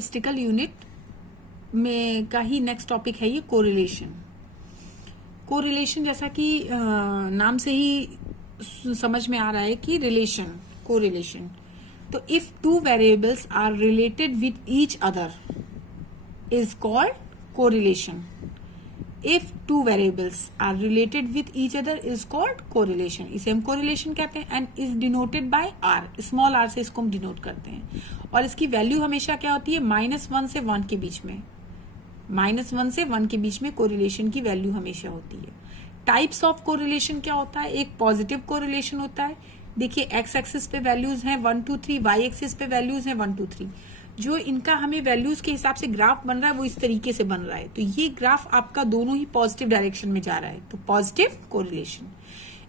Statistical unit में का ही next topic है ये कोरिलेशन। कोरिलेशन जैसा कि नाम से ही समझ में आ रहा है कि रिलेशन, कोरिलेशन। तो if two variables are related with each other is called correlation. If two variables are related with each other is called correlation. इसे हम कोरिलेशन कहते हैं and is denoted by R, small R से इसको हम denote करते हैं। और इसकी वैल्यू हमेशा क्या होती है, -1 से 1 के बीच में, -1 से 1 के बीच में कोरिलेशन की वैल्यू हमेशा होती है। टाइप्स ऑफ कोरिलेशन क्या होता है, एक पॉजिटिव कोरिलेशन होता है। देखिए एक्स एक्सिस पे वैल्यूज हैं 1 2 3, वाई एक्सिस पे वैल्यूज हैं 1 2 3। जो इनका हमें वैल्यूज के हिसाब से ग्राफ बन रहा है वो इस तरीके से बन रहा है। तो ये ग्राफ आपका दोनों ही पॉजिटिव डायरेक्शन में जा रहा है, तो पॉजिटिव कोरिलेशन।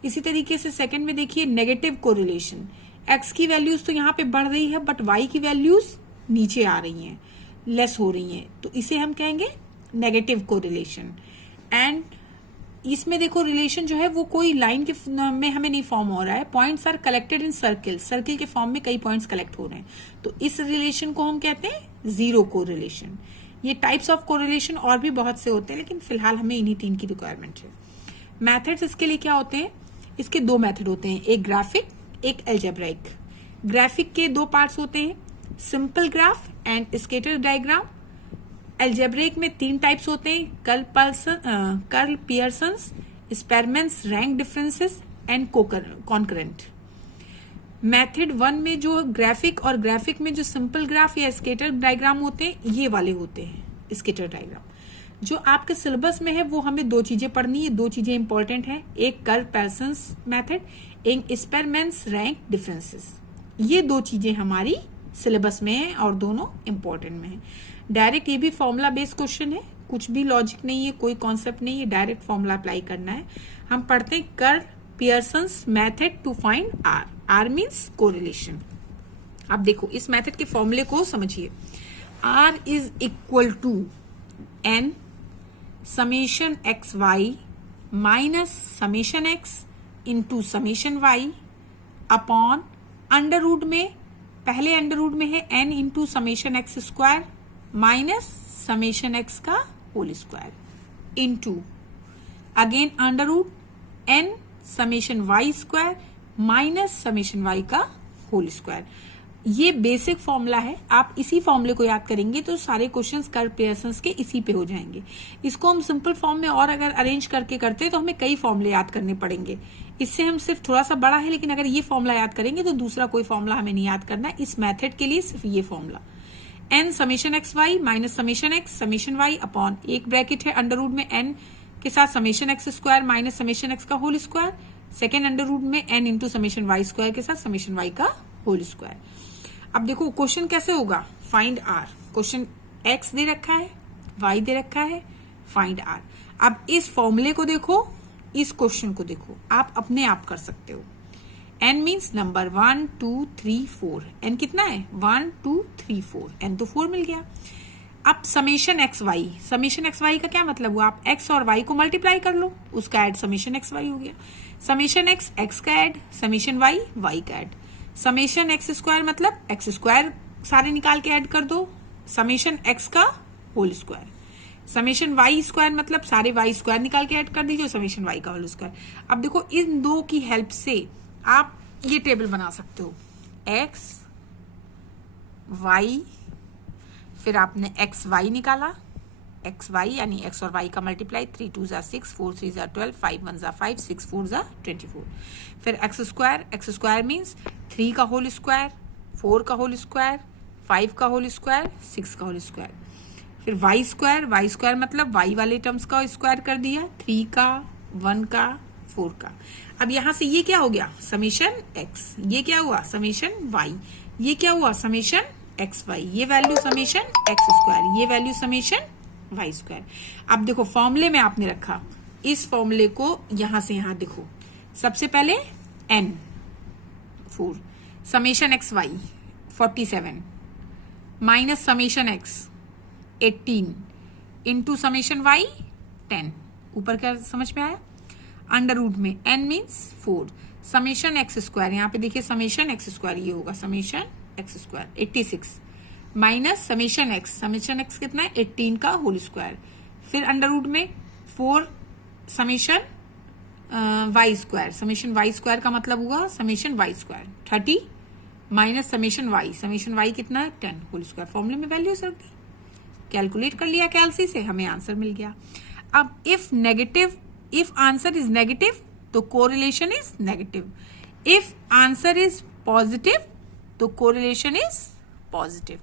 इसी तरीके से सेकंड में देखिए नेगेटिव कोरिलेशन। एक्स की वैल्यूज तो यहाँ पे बढ़ रही है बट वाई की वैल्यूज नीचे आ रही हैं, लेस हो रही हैं, तो इसे हम कहेंगे नेगेटिव कोरिलेशन। एंड इसमें देखो रिलेशन जो है वो कोई लाइन के में हमें नहीं फॉर्म हो रहा है, points are collected in circle, circle के फॉर्म में कई पॉइंट्स कलेक्ट हो रहे हैं, तो इस रिलेशन को हम कहते हैं जीरो कोरिलेशन। ये टाइप्स ऑफ कोरिलेशन और भी बहुत से होते हैं, लेकिन फिलहाल हमें इन्हीं 3 की रिक्वायरमेंट है। मैथड्स इसके लिए क्या होते हैं, इसके 2 मेथड होते हैं, एक ग्राफिक, एक एल्जेब्राइक। ग्राफिक के 2 पार्ट्स होते हैं, simple graph and scatter diagram. Algebraic में 3 टाइप्स होते हैं, Karl Pearson's, Spearman's rank differences and concurrent. Method 1 में जो ग्राफिक और ग्राफिक में जो सिंपल ग्राफ या स्केटर डायग्राम होते हैं, ये वाले होते हैं स्केटर डायग्राम। जो आपके सिलेबस में है वो हमें 2 चीजें पढ़नी है, 2 चीजें इंपॉर्टेंट है, एक कर्ल पियर्सन्स मेथड, एक स्पेरमैन्स रैंक डिफरेंसेस। ये 2 चीजें हमारी सिलेबस में है और दोनों इंपॉर्टेंट में है। डायरेक्ट ये भी फॉर्मूला बेस्ड क्वेश्चन है, कुछ भी लॉजिक नहीं है, कोई कॉन्सेप्ट नहीं है, डायरेक्ट फॉर्मूला अप्लाई करना है। हम पढ़ते हैं Karl Pearson's method to find R. R means correlation. अब देखो इस मेथड के फॉर्मूले को समझिए। R is equal to N summation X Y minus summation X into summation Y upon under root में, पहले अंडर रूट में है n into summation X square minus summation X का whole square into again under root n summation Y square minus summation Y का whole square. ये basic formula है, आप इसी फॉर्मूले को याद करेंगे तो सारे क्वेश्चंस कर्ल पियर्सन्स के इसी पे हो जाएंगे। इसको हम सिंपल फॉर्म में और अगर अरेंज करके करते तो हमें कई फॉर्मूले याद करने पड़ेंगे। इससे हम सिर्फ थोड़ा सा बड़ा है, लेकिन अगर ये फॉर्मूला याद करेंगे तो दूसरा कोई फॉर्मूला हमें नहीं याद करना। इस मेथड के लिए सिर्फ ये formula n summation X Y minus summation X summation Y upon एक ब्रैकेट है अंडर रूट में n के साथ summation X square minus summation X का whole square, second under root में n into summation Y square के साथ summation Y का होल स्क्वायर। अब देखो क्वेश्चन कैसे होगा, फाइंड आर। क्वेश्चन x दे रखा है, y दे रखा है, फाइंड आर। अब इस फॉर्मूले को देखो, इस क्वेश्चन को देखो, आप अपने आप कर सकते हो। n means number 1 2 3 4। n कितना है 1 2 3 4, n तो 4 मिल गया। अब summation X Y, summation X Y का क्या मतलब हुआ, आप x और y को मल्टीप्लाई कर लो, उसका ऐड समेशन एक्स वाई हो गया। समेशन एक्स एक्स का ऐड, समेशन वाई वाई का ऐड। समेशन एक्स स्क्वायर मतलब एक्स स्क्वायर सारे निकाल के ऐड कर दो, समेशन एक्स का whole square. Summation Y square मतलब सारे वाई स्क्वायर निकाल के ऐड कर दीजिए, समेशन वाई का होल स्क्वायर। अब देखो इन 2 की हेल्प से आप ये टेबल बना सकते हो, एक्स वाई, फिर आपने एक्स वाई निकाला, एक्स वाई यानी एक्स और वाई का मल्टीप्लाई, 3 2 ज़ा 6, 4 3 ज़ा 12, 5 1 ज़ा 5, 6 4 ज़ा 24। फिर एक्स स्क्वायर मीन्स 3 का होल स्क्वायर, 4 का होल स्क्वायर, 5 का होल स्क्वायर, 6 का होल स्क्वायर। फिर वाई स्क्वायर मतलब वाई वाले टर्म्स का स्क्वायर कर दिया, 3 का, 1 का, 4 का। अब यहां से ये क्या हो गया, समेशन एक्स, ये क्या हुआ समेशन वाई, ये क्या हुआ समेशन एक्स वाई, ये वैल्यू समेशन एक्स स्क्वायर, ये वैल्यू समेशन वाई स्क्वायर। अब देखो फॉर्मूले में आपने रखा, इस फॉर्मूले को यहां से यहां देखो, सबसे पहले n 4 summation X Y 47 minus summation X 18 into summation Y 10। ऊपर क्या समझ में आया, अंडर रूट में n means 4 summation X square, यहाँ पे देखिए समेशन एक्स स्क्वायर ये होगा summation X square 86 minus summation X कितना है 18 का होल स्क्वायर, फिर अंडर रूट में 4 समेशन वाई स्क्वायर का मतलब हुआ summation Y square 30 minus summation Y कितना है 10 होल स्क्वायर। फॉर्मूले में वैल्यूज रख दी, कैलकुलेट कर लिया कैलसी से, हमें आंसर मिल गया। अब इफ आंसर इज नेगेटिव तो correlation is negative, if answer is positive तो कोरिलेशन इज पॉजिटिव।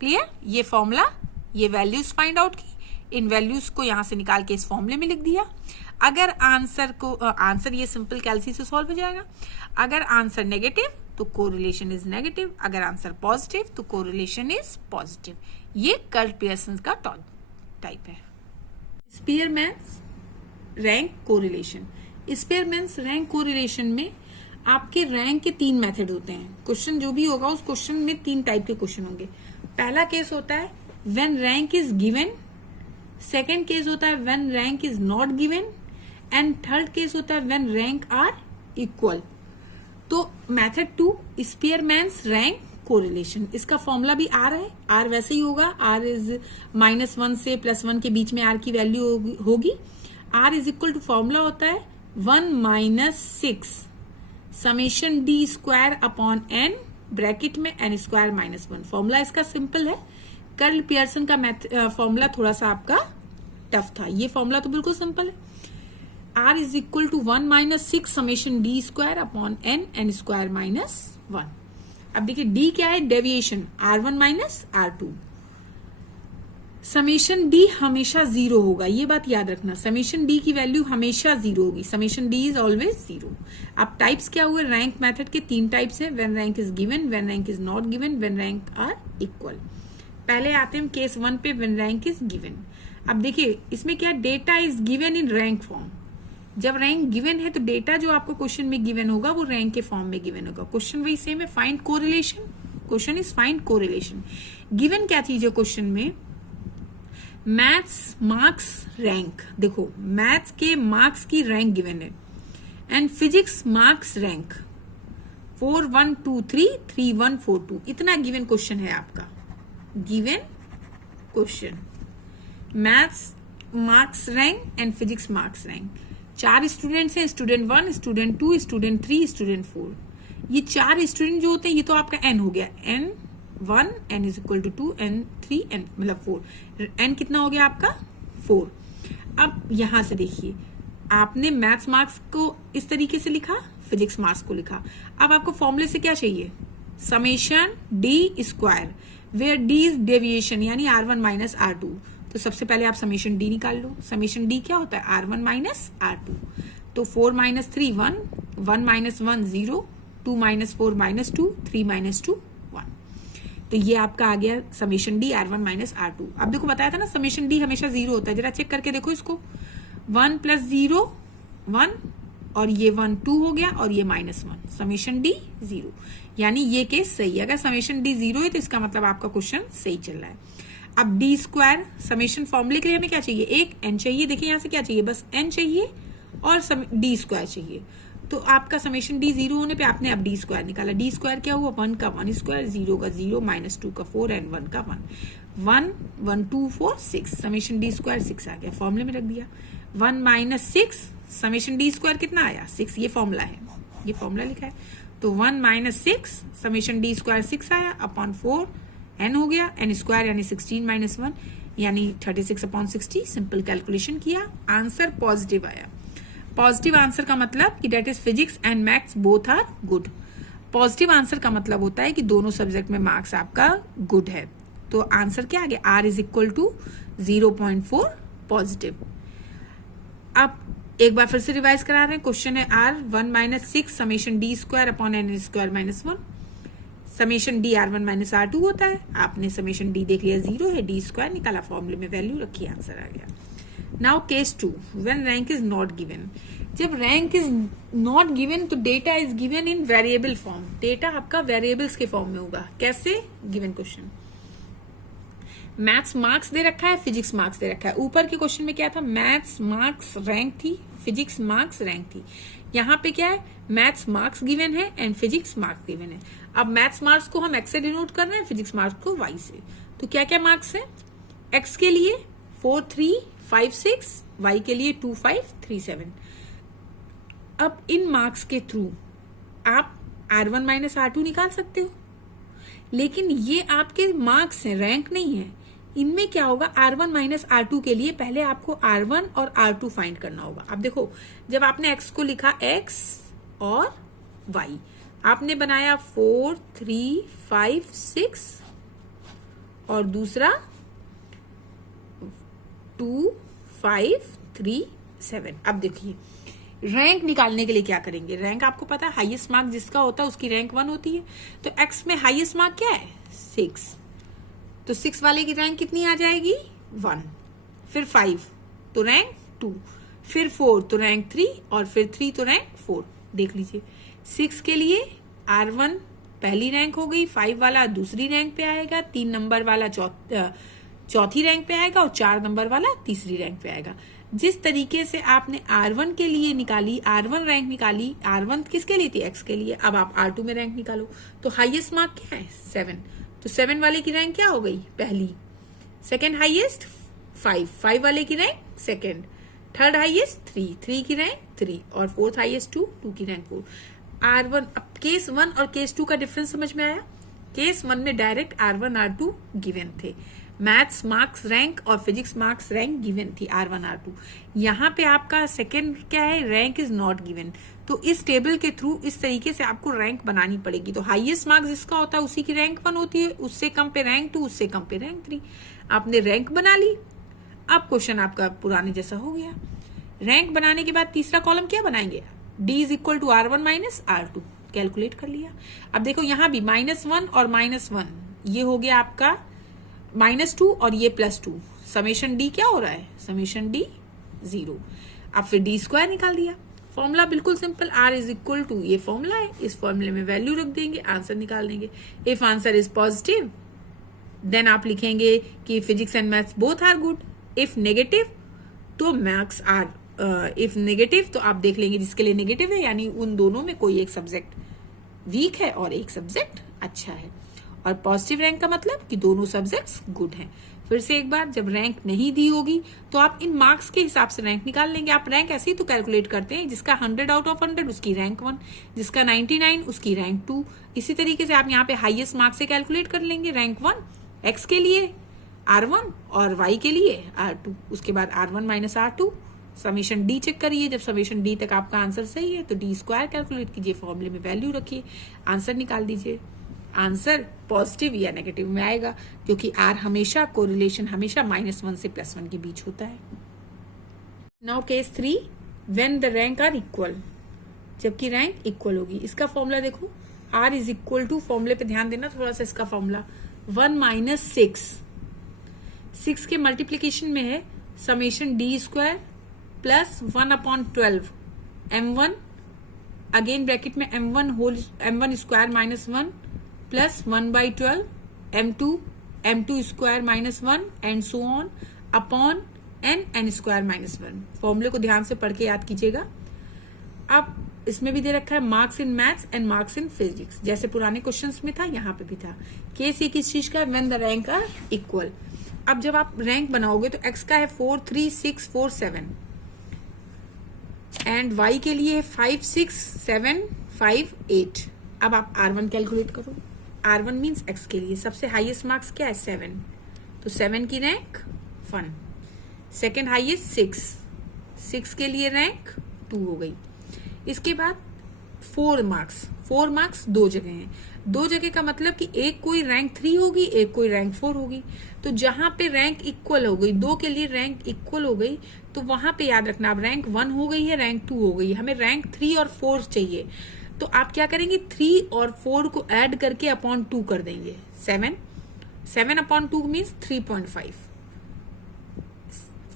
क्लियर? ये फॉर्मूला, ये वैल्यूज फाइंड आउट की, इन वैल्यूज को यहां से निकाल के इस फॉर्मूले में लिख दिया। अगर आंसर ये सिंपल कैलसी से सॉल्व हो जाएगा। अगर आंसर नेगेटिव तो कोरिलेशन इज नेगेटिव, अगर आंसर पॉजिटिव तो कोरिलेशन इज पॉजिटिव। ये कर्ल पियर्सन का टाइप है। स्पीयरमैन्स रैंक कोरिलेशन। स्पीयरमैन्स रैंक कोरिलेशन में आपके रैंक के 3 मेथड होते हैं। क्वेश्चन जो भी होगा उस क्वेश्चन में 3 टाइप के क्वेश्चन होंगे। पहला केस होता है when rank is given, second case होता है when rank is not given, and third case होता है व्हेन रैंक आर इक्वल। तो मेथड 2 स्पीयरमैन्स रैंक कोरिलेशन, इसका फॉर्मूला भी आर है, आर वैसे ही होगा, आर इज -1 से +1 के बीच में आर की वैल्यू होगी। R is equal to formula होता है 1 - 6 summation D square upon N bracket में n स्क्वायर -1। फॉर्मूला इसका सिंपल है। कर्ल पियर्सन का फॉर्मूला थोड़ा सा आपका टफ था, ये फॉर्मूला तो बिल्कुल सिंपल है। R is equal to 1 - 6 summation D square upon n square -1। अब देखिए d क्या है, deviation R1 - R2। Summation D हमेशा 0 होगा, ये बात याद रखना, समेशन डी की वैल्यू हमेशा 0 होगी, समेशन डी इज ऑलवेज 0। अब टाइप्स क्या हुए, रैंक मेथड के 3 टाइप्स हैं, when rank is given, when rank is not given, when rank are equal. पहले आते हैं केस 1 पे, व्हेन रैंक इज गिवन। अब देखिए इसमें क्या, data is given in rank form. जब रैंक गिवन है तो डेटा जो आपको क्वेश्चन में गिवन होगा वो रैंक के फॉर्म में गिवन होगा। क्वेश्चन वही सेम है, find correlation, question is find correlation. Given क्या चीज है क्वेश्चन में, मैथ्स मार्क्स रैंक, देखो मैथ्स के मार्क्स की रैंक गिवन है, एंड फिजिक्स मार्क्स रैंक 4 1 2 3 3 1 4 2, इतना गिवन क्वेश्चन है आपका, given question. Maths marks rank and physics marks rank. 4 students हैं, स्टूडेंट 1, स्टूडेंट 2, स्टूडेंट 3, स्टूडेंट 4। ये 4 स्टूडेंट जो होते हैं ये तो आपका n हो गया, n1 n is equal to 2 n3 n मतलब 4, n कितना हो गया आपका 4। अब यहां से देखिए आपने मैथ्स मार्क्स को इस तरीके से लिखा, फिजिक्स मार्क्स को लिखा। अब आपको फॉर्मूले से क्या चाहिए, summation D square where D is deviation यानी R1 - R2। तो सबसे पहले आप समेशन डी निकाल लो। समेशन डी क्या होता है, R1 - R2। तो 4 - 3 1, 1 - 1 0, 2 - 4 -2, 3 - 2 1। तो ये आपका आ गया समेशन डी R1 - R2। अब देखो बताया था ना समेशन डी हमेशा 0 होता है, जरा चेक करके देखो इसको, 1 + 0 1 और ये 1 2 हो गया और ये -1, समेशन डी 0, यानी ये केस सही है। अगर समेशन डी 0 है तो इसका मतलब आपका क्वेश्चन सही चल रहा है। अब डी स्क्वायर समेशन फॉर्मूले के लिए हमें क्या चाहिए, एक n चाहिए, देखिए यहां से क्या चाहिए, बस n चाहिए और डी स्क्वायर चाहिए। तो आपका समेशन डी 0 होने पे आपने अब डी स्क्वायर निकाला। डी स्क्वायर क्या हुआ, 1 का 1 स्क्वायर, 0 का 0, -2 का 4 एंड 1 का 1, 1 1 2 4 6, समेशन डी स्क्वायर 6 आ गया, फॉर्मूले में रख दिया। 1 - 6 समेशन डी स्क्वायर कितना आया 6, ये फॉर्मूला है, ये फॉर्मूला लिखा है। तो 1 - 6 समेशन डी स्क्वायर 6 आया अपॉन 4 n हो गया, n स्क्वायर यानी 16 - 1 यानी 36/60। सिंपल कैलकुलेशन किया, आंसर पॉजिटिव आया। पॉजिटिव आंसर का मतलब कि that is physics and maths both are good. Positive answer का मतलब होता है कि दोनों सब्जेक्ट में मार्क्स आपका गुड है। तो आंसर क्या आ गया, R is equal to 0.4 positive. अब एक बार फिर से रिवाइज करा रहे हैं, क्वेश्चन है R1 - 6 summation D square upon n square -1। Summation D R1 - R2 होता है, आपने समेशन डी देख लिया 0 है, डी स्क्वायर निकाला, फॉर्मूले में वैल्यू रखी, आंसर आ गया। Now case 2, when rank is not given. जब रैंक इज नॉट गिवन तो data is given in variable form, data आपका वेरिएबल्स के फॉर्म में होगा। कैसे, गिवन क्वेश्चन मैथ्स मार्क्स दे रखा है, फिजिक्स मार्क्स दे रखा है। ऊपर के क्वेश्चन में क्या था, मैथ्स मार्क्स रैंक थी, फिजिक्स मार्क्स रैंक थी। यहाँ पे क्या है, मैथ्स मार्क्स गिवन है एंड फिजिक्स मार्क्स गिवन है। अब मैथ्स मार्क्स को हम एक्स से डिनोट कर रहे हैं, फिजिक्स मार्क्स को वाई से। तो क्या क्या मार्क्स है, एक्स के लिए 4 3 5 6, वाई के लिए 2 5 3 7। अब इन मार्क्स के थ्रू आप R1 माइनस R2 निकाल सकते हो, लेकिन ये आपके मार्क्स हैं, रैंक नहीं है। इनमें क्या होगा, R1 माइनस R2 के लिए पहले आपको R1 और R2 फाइंड करना होगा। अब देखो, जब आपने x को लिखा x और y, आपने बनाया 4 3 5 6 और दूसरा 2 5 3 7। अब देखिए, रैंक निकालने के लिए क्या करेंगे, रैंक आपको पता है हाईएस्ट मार्क जिसका होता है उसकी रैंक 1 होती है। तो x में हाईएस्ट मार्क क्या है, 6, तो 6 वाले की रैंक कितनी आ जाएगी, 1। फिर 5 तो रैंक 2, फिर 4 तो रैंक 3 और फिर 3 तो रैंक 4। देख लीजिए, 6 के लिए R1 पहली रैंक हो गई, 5 वाला दूसरी रैंक पे आएगा, 3 नंबर वाला चौथी रैंक पे आएगा और 4 नंबर वाला तीसरी रैंक पे आएगा। जिस तरीके से आपने R1 के लिए निकाली, R1 रैंक निकाली, R1 किसके लिए थी, x के लिए। अब आप R2 में रैंक निकालो, तो हाईएस्ट मार्क क्या है, 7, तो 7 वाले की रैंक क्या हो गई, पहली। सेकेंड हाईएस्ट 5 वाले की रैंक सेकेंड। थर्ड हाईएस्ट 3 की रैंक 3 और फोर्थ हाईएस्ट 2 की रैंक 4। R1, अब केस 1 और केस 2 का डिफरेंस समझ में आया। केस 1 में डायरेक्ट R1 R2 गिवन थे, मैथ्स मार्क्स रैंक और फिजिक्स मार्क्स रैंक गिवन थी R1 R2। यहाँ पे आपका सेकेंड क्या है, रैंक इज नॉट गिवन। तो इस टेबल के थ्रू इस तरीके से आपको रैंक बनानी पड़ेगी। तो हाईएस्ट मार्क्स जिसका होता है उसी की रैंक 1 होती है, उससे कम पे रैंक 2, उससे कम पे रैंक 3। आपने रैंक बना ली। अब क्वेश्चन आपका पुराने जैसा हो गया। रैंक बनाने के बाद तीसरा कॉलम क्या बनाएंगे, D is equal to R1 minus R2, calculate कर लिया। अब देखो यहाँ भी -1 और -1, ये हो गया आपका -2 और ये +2, समेशन D क्या हो रहा है, समेशन D 0। अब फिर D स्क्वायर निकाल दिया। फॉर्मूला बिल्कुल simple, R is equal to, ये फॉर्मूला है, इस फॉर्मूले में वैल्यू रख देंगे, आंसर निकाल देंगे। If answer is positive then आप लिखेंगे कि physics and maths both are good. If negative तो मार्क्स आर, इफ नेगेटिव तो आप देख लेंगे जिसके लिए नेगेटिव है, यानी उन दोनों में कोई एक सब्जेक्ट वीक है और एक सब्जेक्ट अच्छा है। और पॉजिटिव रैंक का मतलब कि दोनों सब्जेक्ट्स गुड हैं। फिर से एक बार, जब रैंक नहीं दी होगी तो आप इन मार्क्स के हिसाब से रैंक निकाल लेंगे। आप रैंक ऐसे ही तो कैलकुलेट करते हैं, जिसका 100 आउट ऑफ 100 उसकी रैंक 1, जिसका 99 उसकी रैंक 2। इसी तरीके से आप यहाँ पे हाईएस्ट मार्क्स से कैलकुलेट कर लेंगे, रैंक 1 एक्स के लिए R1 और वाई के लिए R2। उसके बाद R1 minus R2, summation D check करिए। जब समेशन D तक आपका आंसर सही है तो D स्क्वायर कैलकुलेट कीजिए, फॉर्मूले में वैल्यू रखिए, आंसर निकाल दीजिए। आंसर पॉजिटिव या नेगेटिव में आएगा, क्योंकि R हमेशा कोरिलेशन हमेशा -1 से +1 के बीच होता है। Now case 3, when the rank are equal, जबकि रैंक इक्वल होगी। इसका फॉर्मूला देखो, R इज इक्वल टू, फॉर्मूले पे ध्यान देना थोड़ा सा, इसका फॉर्मूला 1 - 6 के मल्टीप्लीकेशन में है summation D square plus 1/12 M1, again bracket में M1 square -1 plus 1/12 M2 square -1 and so on upon n square -1। फॉर्मूले को ध्यान से पढ़ के याद कीजिएगा। अब इसमें भी दे रखा है marks in maths and marks in physics, जैसे पुराने क्वेश्चंस में था यहाँ पे भी था। केस ये किस चीज का, when the rank are equal. अब जब आप रैंक बनाओगे तो x का है 4 3 6 4 7 एंड y के लिए 5 6 7 5 8। अब आप R1 कैलकुलेट करो। R1 मीन्स x के लिए सबसे हाईएस्ट मार्क्स क्या है, 7, तो 7 की रैंक 1। सेकेंड हाईएस्ट 6 के लिए रैंक 2 हो गई। इसके बाद 4 मार्क्स 2 जगह हैं। 2 जगह का मतलब कि एक कोई रैंक 3 होगी, एक कोई रैंक 4 होगी। तो जहां पे रैंक इक्वल हो गई, 2 के लिए रैंक इक्वल हो गई, तो वहां पे याद रखना, अब रैंक 1 हो गई है, रैंक 2 हो गई, हमें रैंक 3 और 4 चाहिए। तो आप क्या करेंगे, 3 और 4 को ऐड करके अपॉन 2 कर देंगे। 7 अपॉन 2 मीन्स 3.5।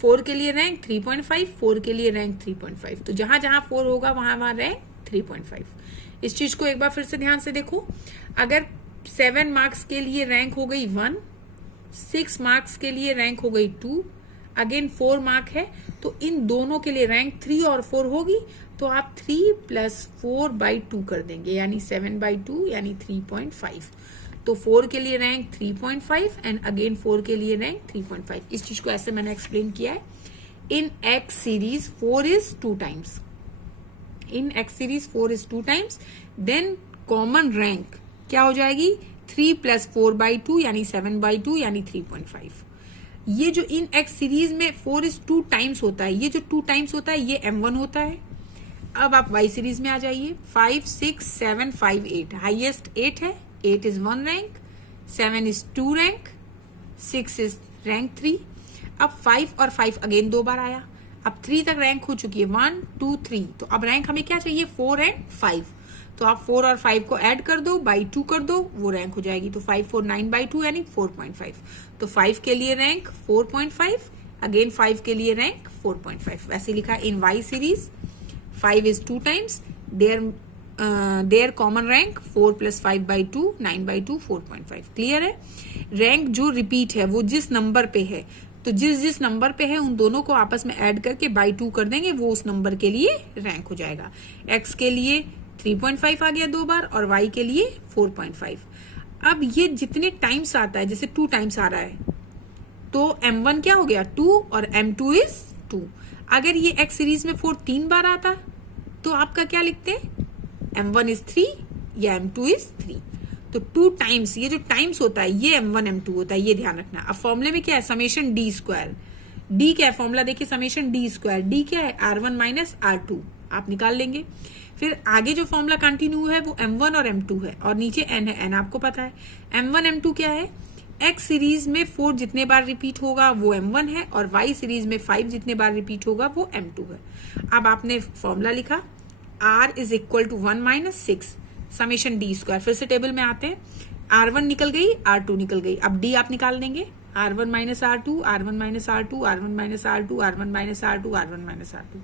4 के लिए रैंक 3.5, 4 के लिए रैंक 3.5। तो जहां जहां 4 होगा वहां रैंक 3.5। इस चीज को एक बार फिर से ध्यान से देखो। अगर 7 मार्क्स के लिए रैंक हो गई 1, 6 मार्क्स के लिए रैंक हो गई 2, अगेन 4 मार्क है, तो इन दोनों के लिए रैंक 3 और 4 होगी, तो आप 3 + 4/2 कर देंगे, यानी 7/2 यानी 3.5। तो 4 के लिए रैंक 3.5 एंड अगेन 4 के लिए रैंक 3.5। इस चीज को ऐसे मैंने एक्सप्लेन किया है। In X series 4 is 2 times, in X series 4 is 2 times, then common rank क्या हो जाएगी 3 + 4/2 यानी 7/2 यानी 3.5। ये जो इन एक्स सीरीज में 4 इज 2 टाइम्स होता है, ये जो 2 टाइम्स होता है ये M1 होता है। अब आप वाई सीरीज में आ जाइए, 5 6 7 5 8, हाइएस्ट 8 है, 8 is 1 rank, 7 is 2 rank, 6 is rank 3। अब 5 और 5 अगेन 2 बार आया, अब 3 तक रैंक हो चुकी है, 1 2 3, तो अब रैंक हमें क्या चाहिए 4 एंड 5। तो आप 4 और 5 को ऐड कर दो, बाई 2 कर दो, वो रैंक हो जाएगी। तो 5 4 9/2 यानी 4.5। तो 5 के लिए रैंक 4.5, अगेन 5 के लिए रैंक 4.5। वैसे लिखा इन Y series 5 is 2 times, their common rank 4 + 5/2 9/2 4.5। Clear है। रैंक जो रिपीट है वो जिस नंबर पे है, तो जिस नंबर पे है उन दोनों को आपस में ऐड करके बाई 2 कर देंगे, वो उस नंबर के लिए रैंक हो जाएगा। एक्स के लिए 3.5 आ गया 2 बार और वाई के लिए 4.5। अब ये जितने टाइम्स आता है, जैसे 2 टाइम्स आ रहा है, तो M1 क्या हो गया 2 और M2 इज 2। अगर ये एक्स सीरीज में 4 3 बार आता तो आपका क्या लिखते M1 इज 3 या M2 इज 3। तो 2 टाइम्स, ये जो टाइम्स होता है ये M1 M2 होता है, ये ध्यान रखना। अब फॉर्मूले में क्या है समेशन D², D क्या है फॉर्मूला देखिए समेशन D², D क्या है R1 - R2, आप निकाल लेंगे। फिर आगे जो फॉर्मूला कंटिन्यू है वो M1 और M2 है, और नीचे N है, N आपको पता है। M1 M2 क्या है, एक्स सीरीज में 4 जितने बार रिपीट होगा वो M1 है, और वाई सीरीज में 5 जितने बार रिपीट होगा वो M2 है। अब आपने फॉर्मूला लिखा R = 1 - 6 समेशन D²। फिर से टेबल में आते हैं, R1 निकल गई, R2 निकल गई, अब D आप निकाल देंगे, R1 - R2 R1 - R2 R1 - R2 R1 - R2 R1 - R2।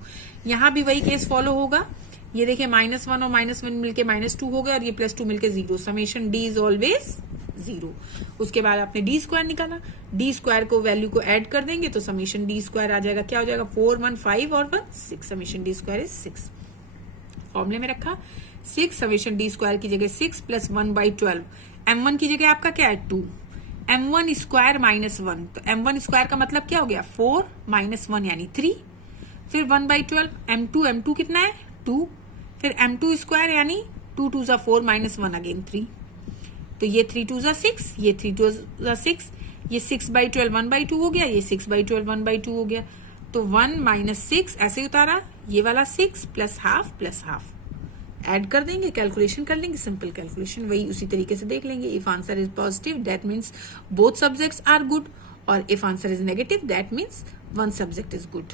यहाँ भी वही केस फॉलो होगा। ये देखिए -1 और -1 मिलके -2 हो गया, और ये +2 मिलके 0, समेशन D इज ऑलवेज 0। उसके बाद आपने D² निकाला, D² को वैल्यू को ऐड कर देंगे तो समेशन D² आ जाएगा, क्या हो जाएगा 4 1 5 और 1 6, समेशन D² इज 6। फॉर्मूले में रखा 6, समेशन D² की जगह 6 + 1/12, M1 की जगह आपका क्या है 2, M1² - 1, तो M1² का मतलब क्या हो गया 4 - 1 यानी 3, फिर 1/12, M2 कितना है 2, फिर M2² यानी 2 2 4 - 1 अगेन 3, तो ये 3 2 6, ये 3 2 6, ये 6/12 1/2 हो गया, ये 6/12 1/2 हो गया। तो 1 - 6 ऐसे उतारा, ये वाला 6 + ½ + ½ ऐड कर देंगे, कैलकुलेशन कर लेंगे, सिंपल कैलकुलेशन वही उसी तरीके से देख लेंगे। If answer is positive that means both subjects are good, और if answer is negative that means one subject is good.